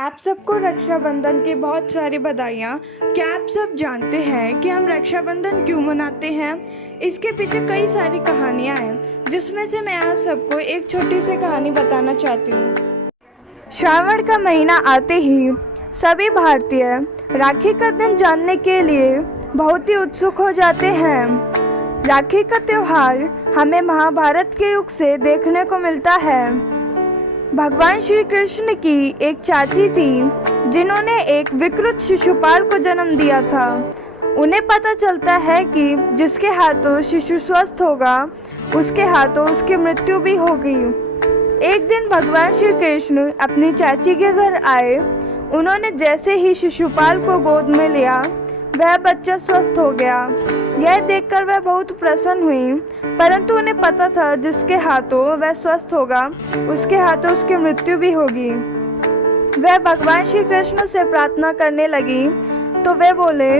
आप सबको रक्षाबंधन की बहुत सारी बधाइयाँ। क्या आप सब जानते हैं कि हम रक्षाबंधन क्यों मनाते हैं? इसके पीछे कई सारी कहानियाँ हैं, जिसमें से मैं आप सबको एक छोटी सी कहानी बताना चाहती हूँ। श्रावण का महीना आते ही सभी भारतीय राखी का दिन जानने के लिए बहुत ही उत्सुक हो जाते हैं। राखी का त्योहार हमें महाभारत के युग से देखने को मिलता है। भगवान श्री कृष्ण की एक चाची थी जिन्होंने एक विकृत शिशुपाल को जन्म दिया था। उन्हें पता चलता है कि जिसके हाथों शिशु स्वस्थ होगा उसके हाथों उसकी मृत्यु भी होगी। एक दिन भगवान श्री कृष्ण अपनी चाची के घर आए। उन्होंने जैसे ही शिशुपाल को गोद में लिया वह बच्चा स्वस्थ हो गया। यह देखकर वह बहुत प्रसन्न हुई, परंतु उन्हें पता था जिसके हाथों वह स्वस्थ होगा उसके हाथों उसकी मृत्यु भी होगी। वह भगवान श्री कृष्ण से प्रार्थना करने लगी तो वे बोले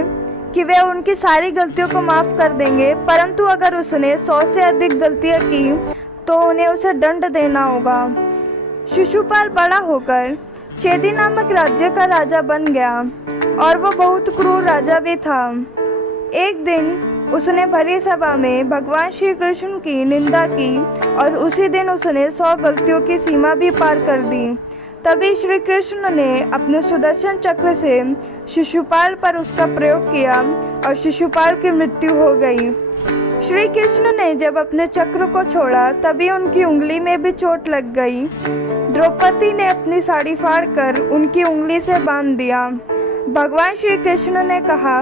कि वे उनकी सारी गलतियों को माफ़ कर देंगे, परंतु अगर उसने 100 से अधिक गलतियां की तो उन्हें उसे दंड देना होगा। शिशुपाल बड़ा होकर चेदी नामक राज्य का राजा बन गया और वो बहुत क्रूर राजा भी था। एक दिन उसने भरी सभा में भगवान श्री कृष्ण की निंदा की और उसी दिन उसने 100 गलतियों की सीमा भी पार कर दी। तभी श्री कृष्ण ने अपने सुदर्शन चक्र से शिशुपाल पर उसका प्रयोग किया और शिशुपाल की मृत्यु हो गई। श्री कृष्ण ने जब अपने चक्र को छोड़ा तभी उनकी उंगली में भी चोट लग गई। द्रौपदी ने अपनी साड़ी फाड़कर उनकी उंगली से बांध दिया। भगवान श्री कृष्ण ने कहा,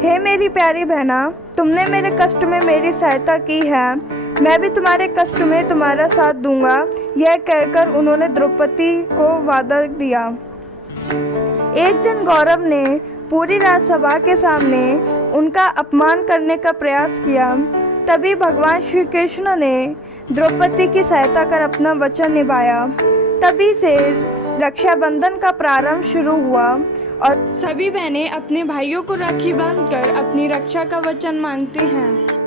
हे मेरी प्यारी बहना, तुमने मेरे कष्ट में मेरी सहायता की है, मैं भी तुम्हारे कष्ट में तुम्हारा साथ दूंगा। यह कहकर उन्होंने द्रौपदी को वादा दिया। एक दिन गौरव ने पूरी राजसभा के सामने उनका अपमान करने का प्रयास किया। तभी भगवान श्री कृष्ण ने द्रौपदी की सहायता कर अपना वचन निभाया। तभी से रक्षाबंधन का प्रारंभ शुरू हुआ और सभी बहनें अपने भाइयों को राखी बांधकर अपनी रक्षा का वचन मांगती हैं।